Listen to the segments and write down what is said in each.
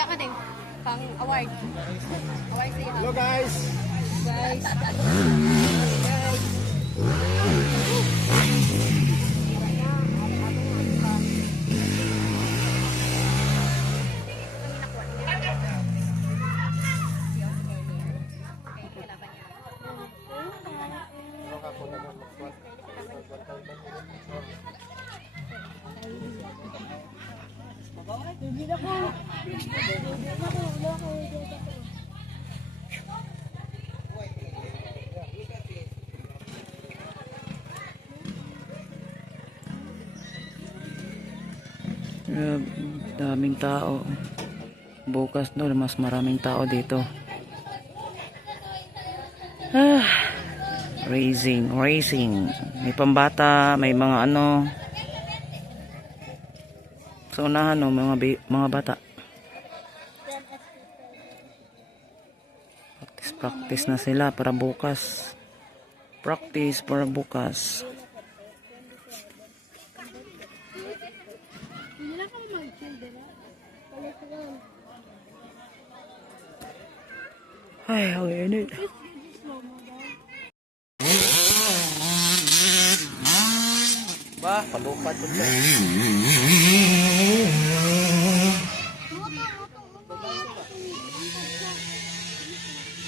Diyan ka din. Pang award. Award sa'yo. Hello guys! Guys. Daming tao. Bukas no, mas maraming tao dito. Racing. May pambata, may mga ano. Sa unahan no, mga bata. Practice na sila para bukas. Practice para bukas. Ay, ang init. Ba, palupad po siya.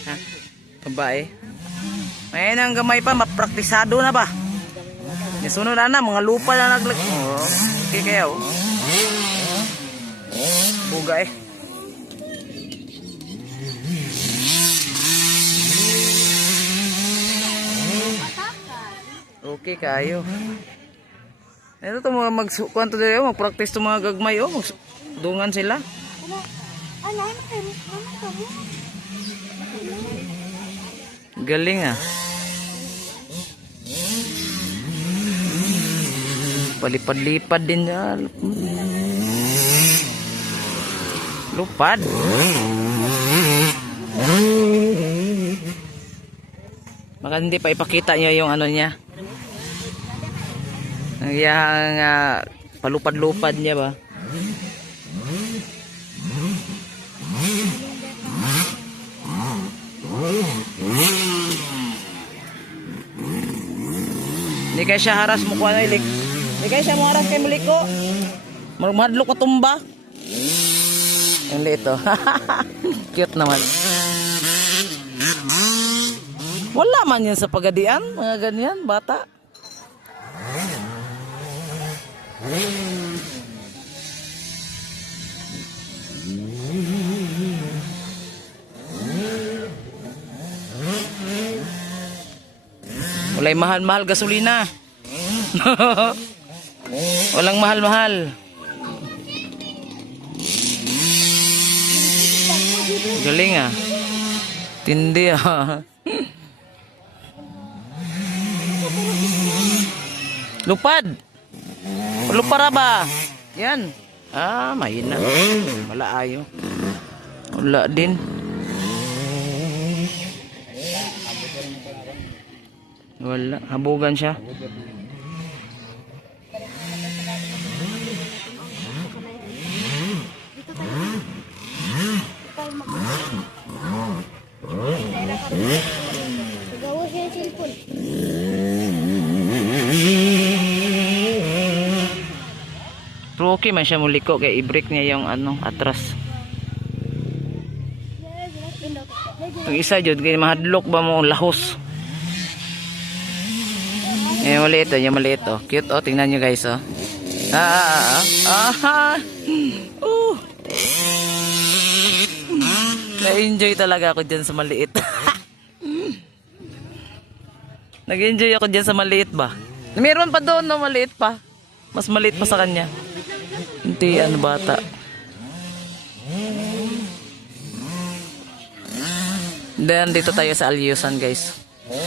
Ha? Babae. May nang gamay pa, mapraktisado na ba? Nasunod na, mga lupa na naglag. Oh, okay kayo. Buga eh. Okay kayo. Ito to mga magkuanto dito, mag-practice to mga gagmay oh, dungan sila. Galing ah. Palipad-lipad din yan. Lupad. Baka hindi pa ipakita niya yung ano niya. Yung palupad-lupad niya ba? Hindi kaya siya haras mo kuha na ilik. Hindi kaya siya mo haras kay muliko. Mahadlok ko tumba. Yung lito. Cute naman. Wala man yan sa pagadian. Mga ganyan, bata. Walay mahal-mahal gasolina. Walang mahal-mahal. Galing ah. Tindi ah. Lupad. Lupara ba? Yan. Ah, mahina. Wala ayo. Wala din. Wala. Habugan siya. Pero okay man siya muliko kaya i-break niya yung ano, atras. Yung isa jud kay mahadlok ba mo lahos. Maliit oh, yung maliit oh. Cute oh, tingnan nyo guys oh. Na-enjoy talaga ako dyan sa maliit. Nag-enjoy ako dyan sa maliit ba? Meron pa doon no, maliit pa. Mas maliit pa sa kanya. Hindi ano bata. Then dito tayo sa Alyusan guys.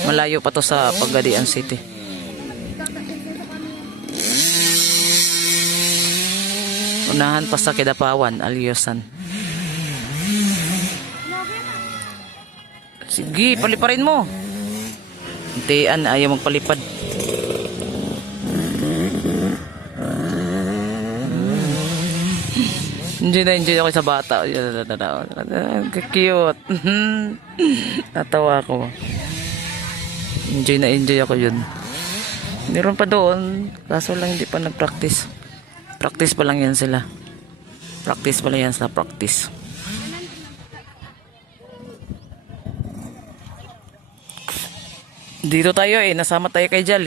Malayo pa to sa Pagadian City. Unahan pa sa Kidapawan, Alyusan. Sige, paliparin mo. Hintian, ayaw magpalipad. Enjoy ako sa bata. Cute. Natawa ako. Enjoy ako yun. Meron pa doon. Kaso lang hindi pa nag-practice. Practice pa lang yan sila. Practice pa lang yan sa practice. Dito tayo nasama tayo kay Jal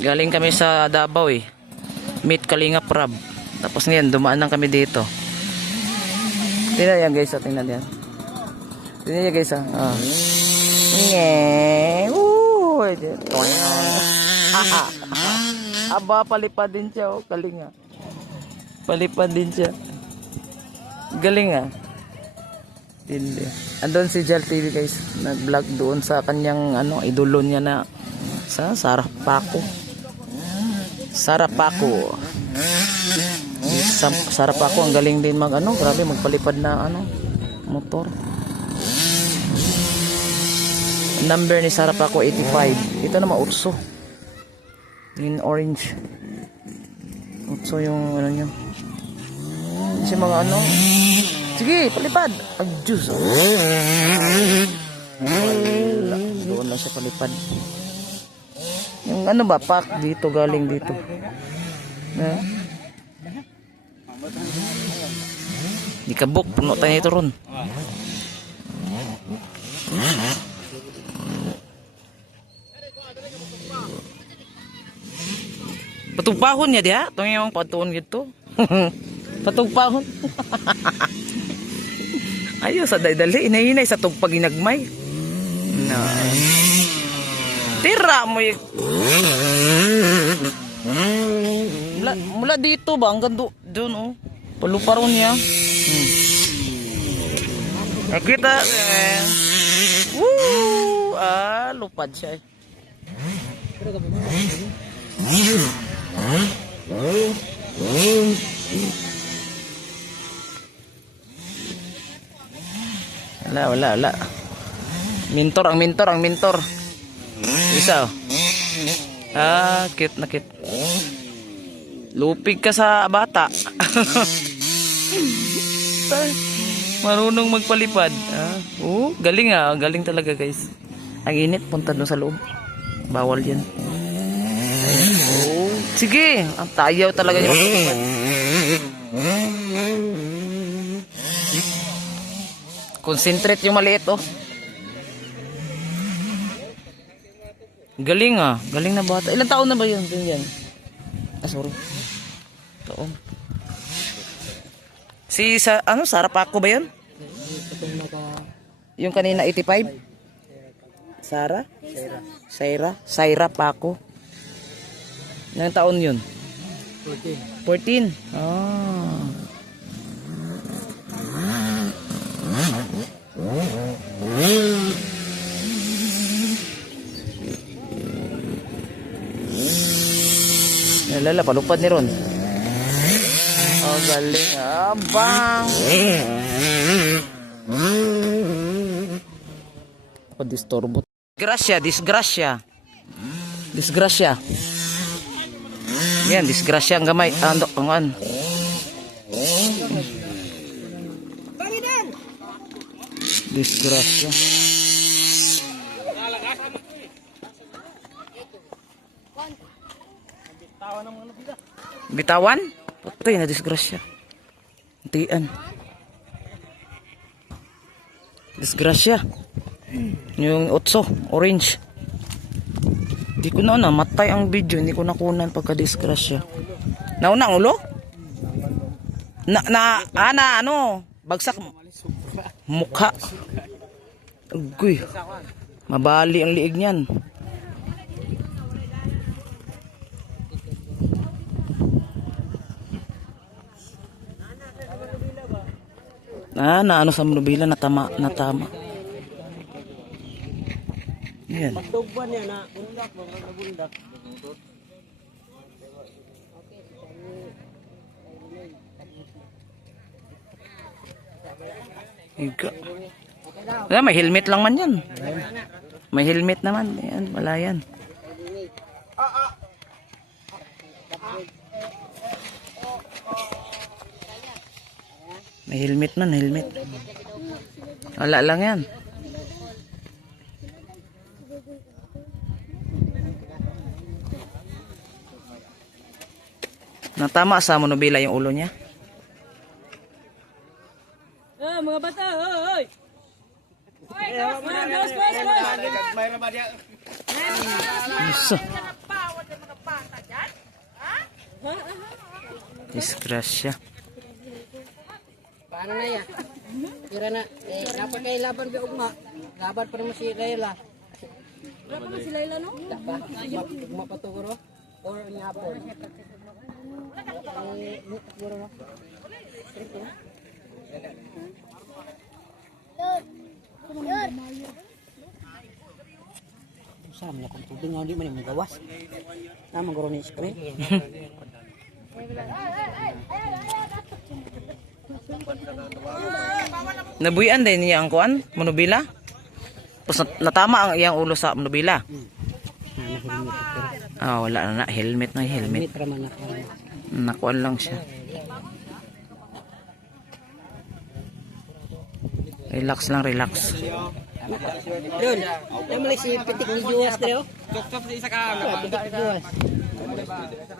Galing kami sa Davao Meet Kalinga Prab. Tapos ngayon dumaan lang kami dito. Tingnan yan guys, tingnan yan. Tingnan yan guys Aba, palipad din siya Kalinga. Palipad din siya. Galing Hindi. Andun si Jal TV guys, nag-vlog doon sa kanyang idolo niya na sa Sarapaco. Sarapaco, ang galing din grabe magpalipad na motor. Number ni Sarapaco 85. Ito naman Utso. In orange. Utso yung niya. Kasi mga sige, palipad. Juice. Doon lang siya palipad. Yung ba, pack dito, galing dito. Di kabuk, puno tayo ito ron. Patugpahon niya diha. Itong yung patuon gitu. Patugpahon. Ayaw sa dali. Inahinay sa tugpag inagmay. No. Tira mo mula dito ba? Hanggang doon paluparon niya. Nakita. Woo! Lupad siya Wala. Ang mentor. Isa. Cute na cute. Lupig ka sa bata. Marunong magpalipad. Galing galing talaga guys. Ang init, punta doon sa loob. Bawal yan. Sige, ang tayaw talaga yung concentrate yung maliit Galing galing na bata. Ilang taon na ba yun? Yan. Sorry. Taon. Si Sarapaco ba yun? Yung kanina 85? Saira Paco. Ilang taon yun? 14. Lala, palupad ni Ron. Galing. Bang! Disturbo. Disgrasya. Yan, disgrasya ang gamay. Disgrasya. Bitawan? Patay na disgrasya. Tian. Disgrasya. Yung Utso, orange. Hindi ko na matay ang video. Hindi ko nakunan pagka-disgrasya. Nauna ang ulo? Bagsak mukha. Agoy. Mabali ang liig niyan. Sa manubila natama. Yan. Pagtugban niya na bundak mga nabundak. May helmet lang man yan. May helmet naman. Yan, wala yan. May helmet man, helmet. Wala lang yan. Natama sa monobila yung ulo niya. Mga bata, hoy! Isa. Disgrasya. Paano na yan? Tira na. Napakailaban ba ugma? Laban pa naman si Layla. Ano ba si Layla, no? Ugma pa to guro? Or nyapon? Guro mo? Sama na kung tubig nga hindi man yung gawas. Naman guro ni spray. Nabuyan din niya ang kuan, monobila. Tapos natama ang iyang ulo sa monobila. Ah, wala na, helmet na, helmet. Mitra man ako. Nakuan lang siya. Relax lang, relax. Doon, yung mali si Pitik ni Juwas na yun. Tok-tok sa isa ka. Pitik ni Juwas.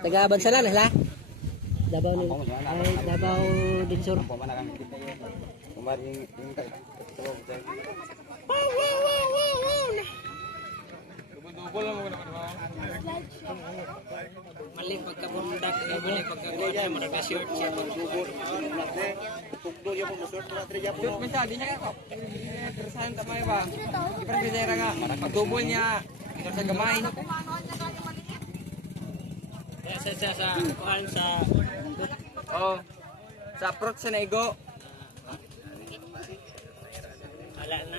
Taga Bansalan, hala? Dabaw ni... Ay, Dabaw din sur. Mali pagkapundak, mali pagkapundak, marami short siya. Dut minta di niya ka. Terusan tamay ba? Ipresera nga. Pagdubol niya. Ito sa gamay. Sa kuhan sa... Oh. Sa approach sa naigo. Wala na.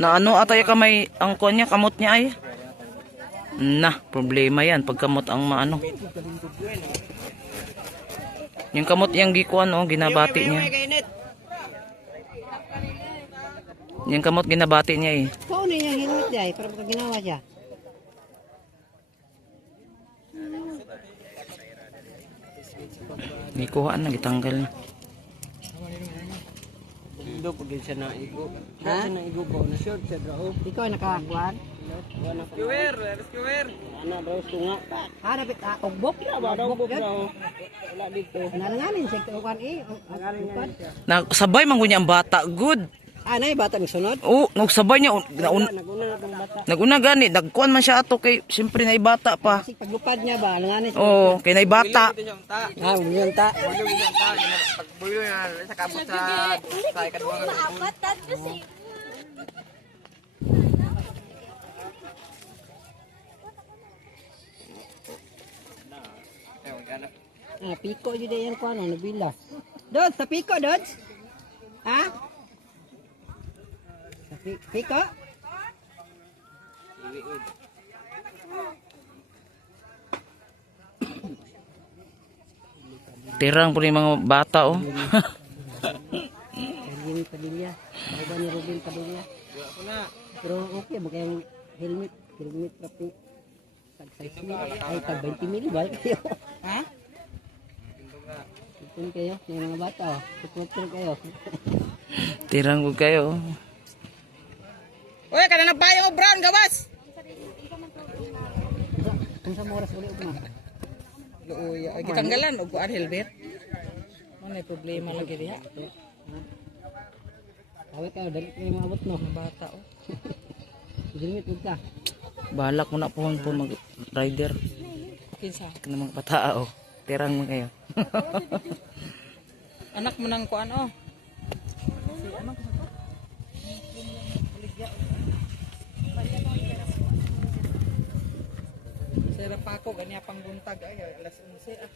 Na ano atay ka may ang kuan niya, kamot niya ay. Na, problema yan pag kamot ang maano. Yung kamot yang gikuan oh, ginabati niya. Yung kamot ginabati niya eh. Kung ano yung helmet niya para pagka ginawa siya. May kuhaan na, gitanggal na. Indo pag siya na igo. Ha? Siya na igo ba? Na short siya bro. Ikaw nakakuan? Rescuer, rescuer. Ana bro, tunga. Ah, dapat ugbok na ba? Ugbok bro. Wala dito. Nalanganin siya kuan eh. Sabay man gunya ang bata, good. Ah, nay bata ni sunod. Oh, nagsabay niya Naguna na tong bata. naguna gani, nagkuan man siya ato kay siyempre nay bata pa. Kasi paglupad niya ba, langanin siya. Oh, kay nay bata. Ito yung ta. Ah, yun ta. Bulyo yung ta. Pagbulyo na sa kamot sa ikaduha nga. Ah, piko jud yan kuan ano nabila. Dod, sa piko dod. Ha? Sa piko? Tirang po yung mga bata oh. Robin Padilla. Ako ba ni Robin Padilla? Pero okay, magkayang helmet. Helmet rapi. Tag 6 mil. Ay, tag 20 mil ba kayo? Ha? Ipon kayo, yung mga bata oh. Supporter kayo. Tirang po kayo. Uy, kada na bayo, brown gawas. Kung sa moras ulit ugma. Uy, gitanggalan og kuan helmet. Ano may problema lagi diha? Awit kayo, dali kayo maabot no. Bata oh. Helmet ug ka. Balak mo na po mag rider. Kinsa? Kana mga bata oh. Tirang mo kayo. Anak mo nang kuan oh. Sira pa ako ganya pang buntag ay alas 11 ah.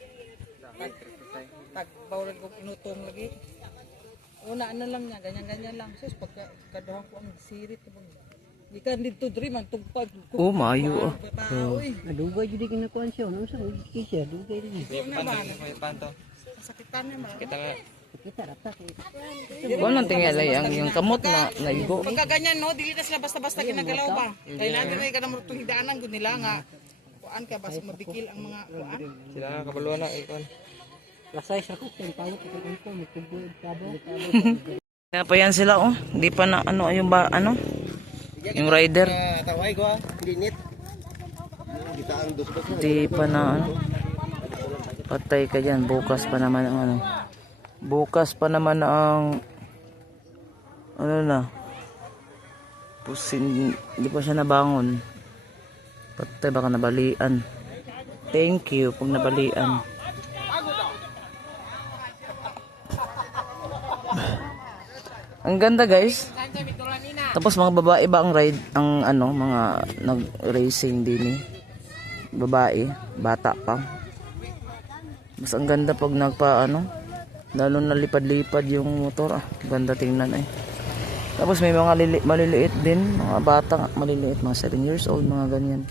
Tag bawal ko inutong lagi. Una ano lang niya ganyan-ganyan lang sus pagka kaduhan ko ang sirit bang. Gikan dito diri man tugpag. Oh, maayo oh. Uy, Dugay jud kinukuan siya. Ano sa siya? Dugay din. panto. Sakitan na ba? Kita nga. Kita rata kay. Kung nang tingala yung kamot na naigo. Pagka ganyan no, dili na sila basta-basta ginagalaw ba. Kaya natin ay kanang itong hidaanan gud nila nga. kuan kaya basta mabigil ang mga kuan. Sila nga kabaluan na ikon. Lasay sa ko, kung tawag ko ko, may tubo, tabo. Kaya pa yan sila oh. Hindi pa na ano yung ba ano? Yung rider. Taway ko ah. Linit. Hindi pa na ano. Patay ka dyan. Bukas pa naman ang ano. Bukas pa naman ang ano na. Pusin. Hindi pa siya nabangon. Patay baka nabalian. Thank you pag nabalian. Ang ganda guys. Tapos mga babae ba ang ride ang ano mga nag-racing din eh. Babae, bata pa. Mas ang ganda pag nagpa ano, lalo na lipad-lipad yung motor. Ganda tingnan eh. Tapos may mga maliliit din, mga bata maliliit, mga 7 years old, mga ganyan.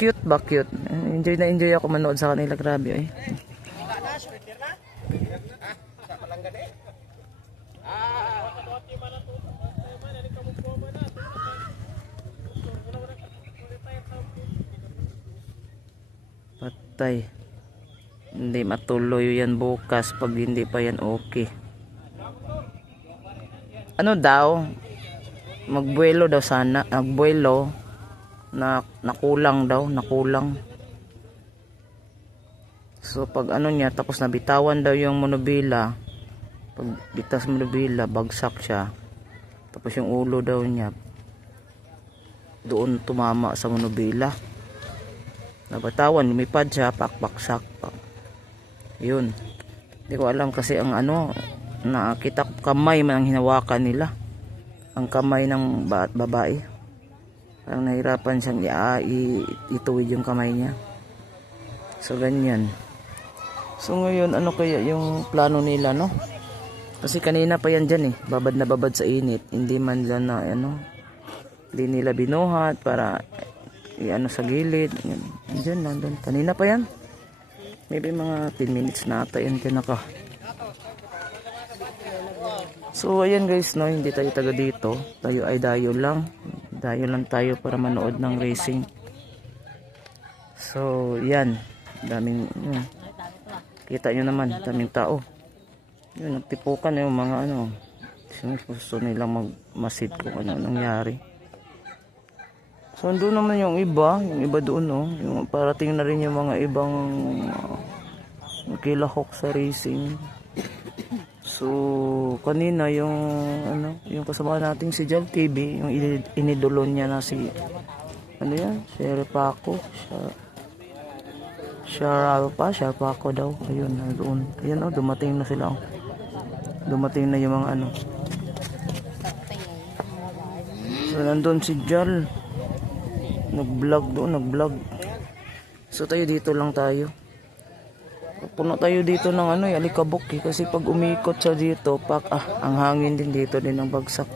Cute ba? Cute. Enjoy na enjoy ako manood sa kanila, grabe eh. Patay. Hindi matuloy yan bukas pag hindi pa yan okay. Ano daw? Magbuelo daw sana. Magbuelo na nakulang daw, nakulang. So pag ano niya tapos nabitawan daw yung monobila. Pag bitas monobila, bagsak siya. Tapos yung ulo daw niya doon tumama sa monobila. Nabatawan, lumipad siya, pakbaksak. Yun. Hindi ko alam kasi ang ano, nakita ko kamay man ang hinawakan nila. Ang kamay ng babae. Parang nahirapan siyang ituwid yung kamay niya. So, ganyan. So, ngayon, ano kaya yung plano nila, no? Kasi kanina pa yan dyan eh. Babad na babad sa init. Hindi man lang na, ano, hindi nila binuhat para ano sa gilid. Diyan lang doon. Kanina pa yan. Maybe mga 10 minutes na ata yan dyan naka. So ayan guys no, hindi tayo taga dito. Tayo ay dayo lang. Dayo lang tayo para manood ng racing. So yan. Daming yun. Kita nyo naman, daming tao. Yun, nagtipukan yung mga ano. Gusto nilang magmasid kung ano nangyari. So, doon naman yung iba doon, no? Yung parating na rin yung mga ibang kilahok sa racing. So, kanina yung, ano, yung kasama nating si Jal TV, yung inidolo niya na si, ano yan? Sheriff Paco. Sheriff Paco daw. Ayun, doon. Ayan, oh, dumating na sila, oh. Dumating na yung mga, ano. So, nandun si Jal. Nag-vlog doon, nag-vlog. So tayo dito lang tayo. Puno tayo dito ng ano, alikabok eh. Kasi pag umikot sa dito, ang hangin din dito din ang bagsak.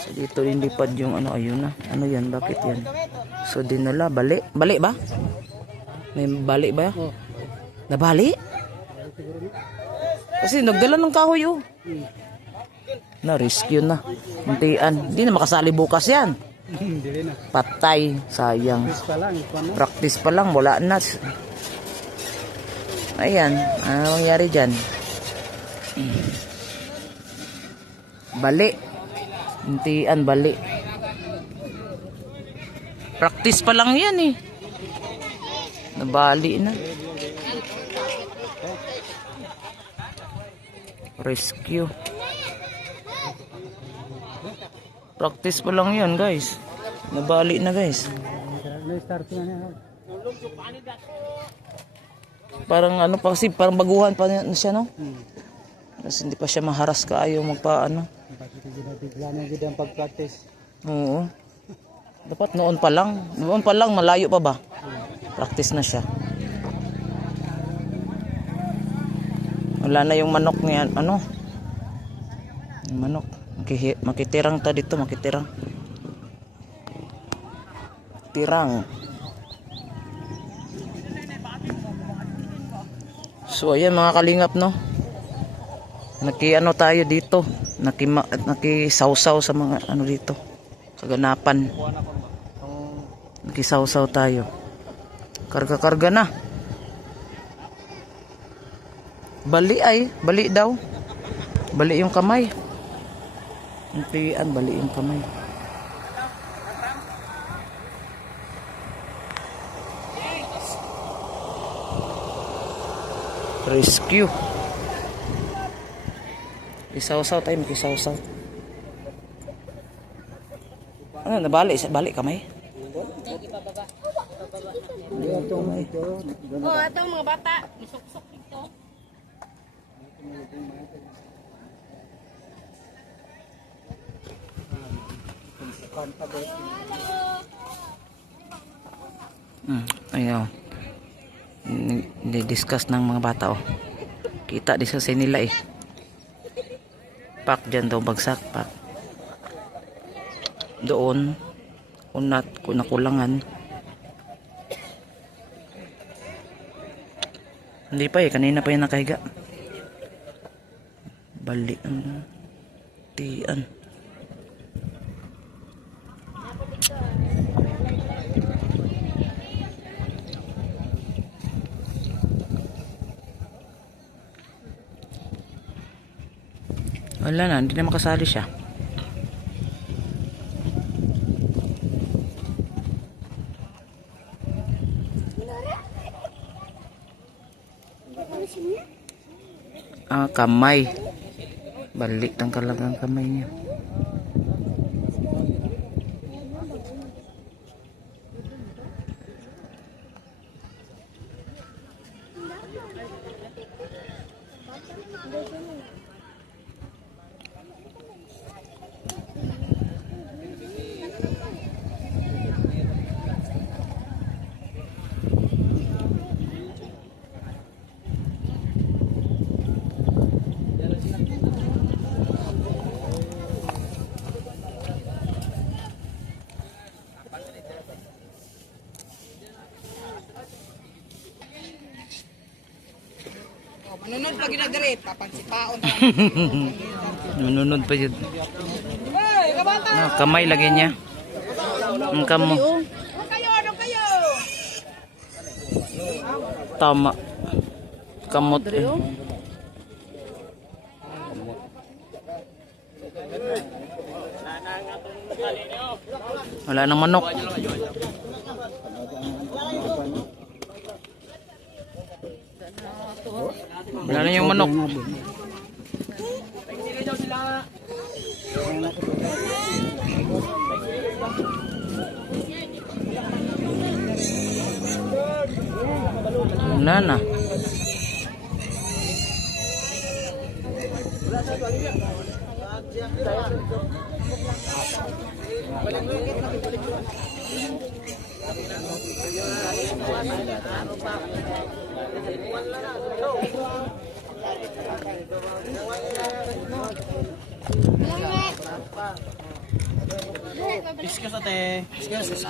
So dito din lipad yung ano, ayun na. Ano yan, bakit yan? So dinala, bali. Bali ba? May bali ba? Nabali? Kasi nagdala ng kahoy oh. Na-rescue na. Hintian. Hindi na makasali bukas yan. Patay, sayang. Practice pa lang, wala na. Ayan, ano mangyari dyan? Bali. Hintian, bali. Practice pa lang yan eh. Nabali na. Rescue. Practice pa lang yan guys. Nabali na guys. Parang ano pa kasi, parang baguhan pa na siya no? Kasi hindi pa siya maharas ka, ayaw magpa ano. Oo. Dapat noon pa lang, malayo pa ba? Practice na siya. Wala na yung manok niya, ano? Yung manok. Makitirang ta dito, makitirang. Tirang. So ayan mga kalingap no. Naki-ano tayo dito. Naki-sausaw sa mga ano dito. Kaganapan. Nakisaw-saw tayo. Karga-karga na. Bali bali daw. Bali yung kamay. Ang tiyan, bali yung kamay. Rescue. Isaw-saw tayo, makisaw-saw. Ano, nabali? Bali kamay? Oh, ito mga bata. Isok-sok dito. Ayun. Di-discuss ng mga bata oh. Kita di sa nila eh. Pak dyan daw bagsak, pak. Doon unat nakulangan. Hindi pa eh, kanina pa yung nakahiga. Bali ang tiyan. Wala na, hindi na makasali siya. Kamay. Balik ang kalagang kamay niya. Manunod pa ginagarit, papagsipaon. Manunod pa yun. Hey, kabata! Kamay lagi niya. Ang kamo. Ano kayo? Tama. Kamot. Wala nang manok. Wala na yung manok. Wala na. Excuse ate. Excuse.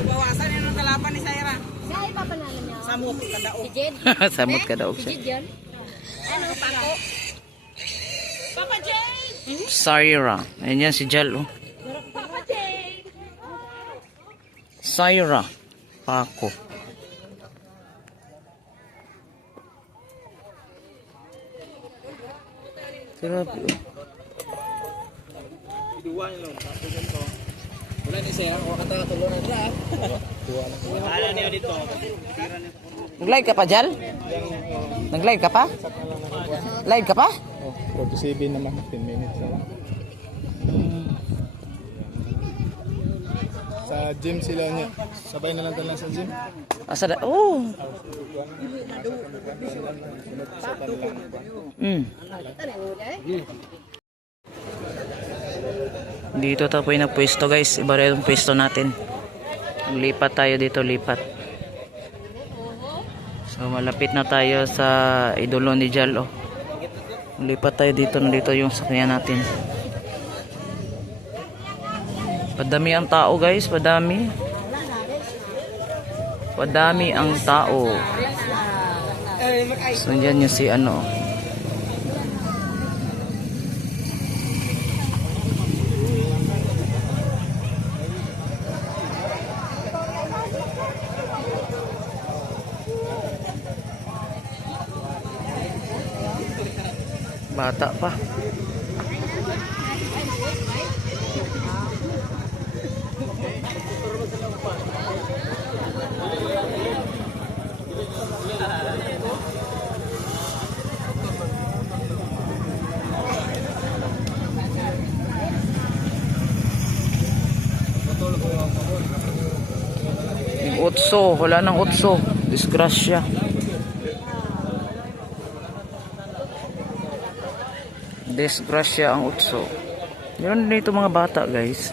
Bawasan yun ang kalaban ni Saira. Siya ay papanalo niya. Samot, kadaog. Si Jed. Samot ka daw Si siya. Jed yan. Ano, Pako? Papa Jade! Saira. Ayan yan si Jal. Oh. Papa Jade! Saira. Paco. Grabe. Wala ni sir, ako katulungan ra. Ala niyo dito. Nag-live ka pa, Jal? Nag-live ka pa? Live ka pa? Oh, 47 naman, 10 minutes lang. Sa gym sila niya. Sabay na lang tayo sa gym. Asa da? Oh. Dito tayo po yung nagpwesto guys. Iba rin yung pwesto natin. Lipat tayo dito, lipat. So malapit na tayo sa idolo ni Jal. Oh. Lipat tayo dito yung sakyan natin. Padami ang tao guys, padami. Padami ang tao. So dyan yung si ano. Bata pa. Yung utso, wala nang utso. Disgrasya. Disgrasya ang utso. Meron dito mga bata guys.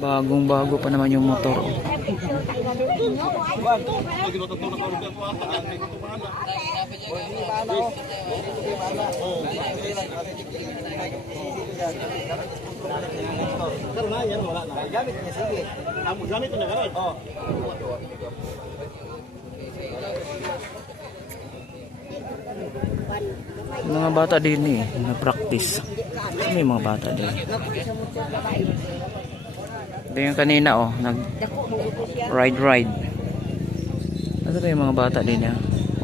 Bagong bago pa naman yung motor. Mga bata din na practice. May mga bata din. Ito yung kanina nag ride. Ano ba yung mga bata din niya?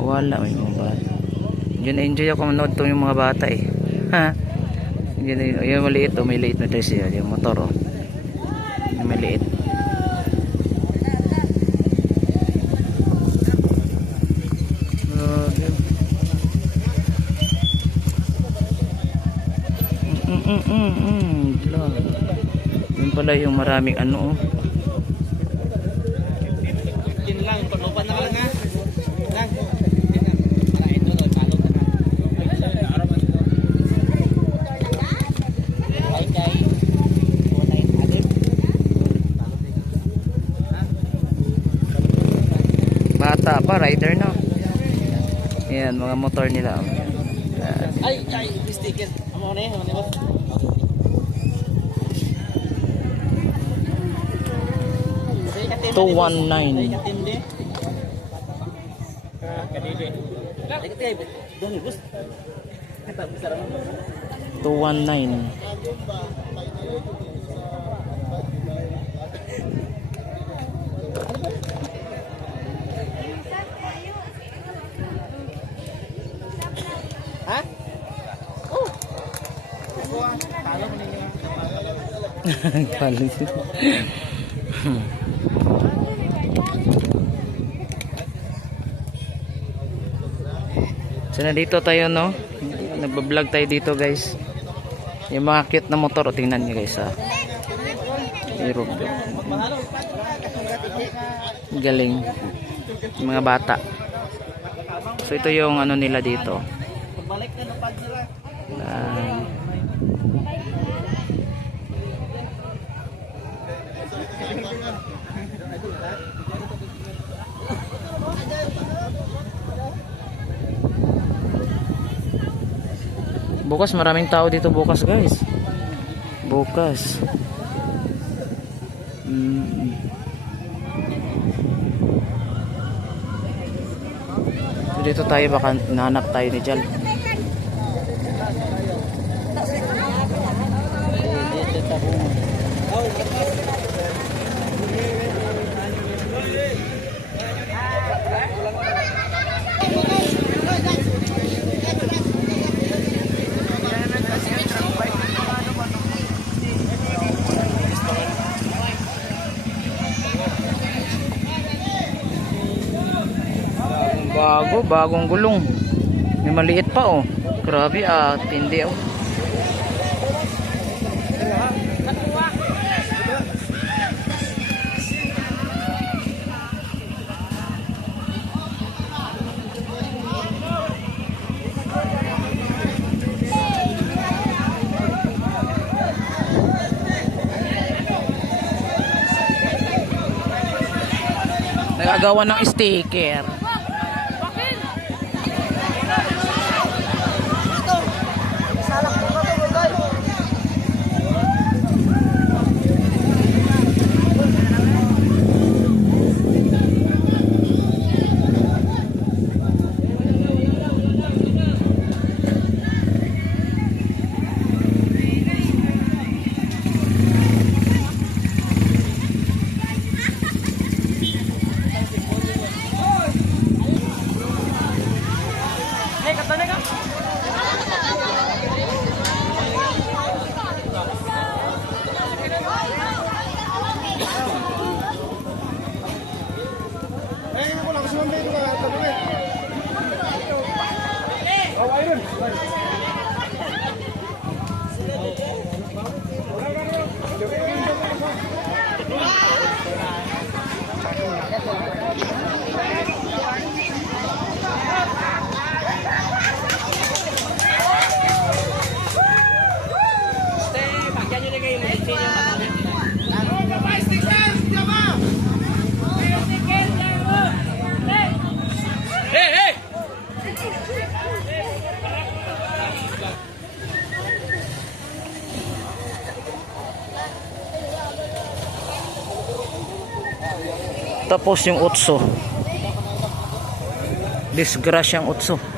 Wala may mga bata. Diyan enjoy ako manood tong yung mga bata Ha? Diyan yung maliit may liit na tayo siya. Yung motor Yung maliit. Yun pala yung maraming ano Yun lang, panupan na lang ha. Lang. Parain doon, palong na. Kay. bata pa, rider na. Ayan, mga motor nila. Ay, sticker. Amo na ba? 219. 219. Ha? Oh. Talo mo ninyo. Palit. So nandito tayo nagbablog tayo dito guys. Yung mga cute na motor tingnan niyo guys Europe. Galing. Yung mga bata. So ito yung ano nila dito. Balik na napad nila. Bukas maraming tao dito bukas guys. Bukas. So dito tayo baka nahanap tayo ni Jal. Bagong gulong. May maliit pa Grabe tindi Agawan ng sticker. Tapos yung utso. Disgrasyang utso.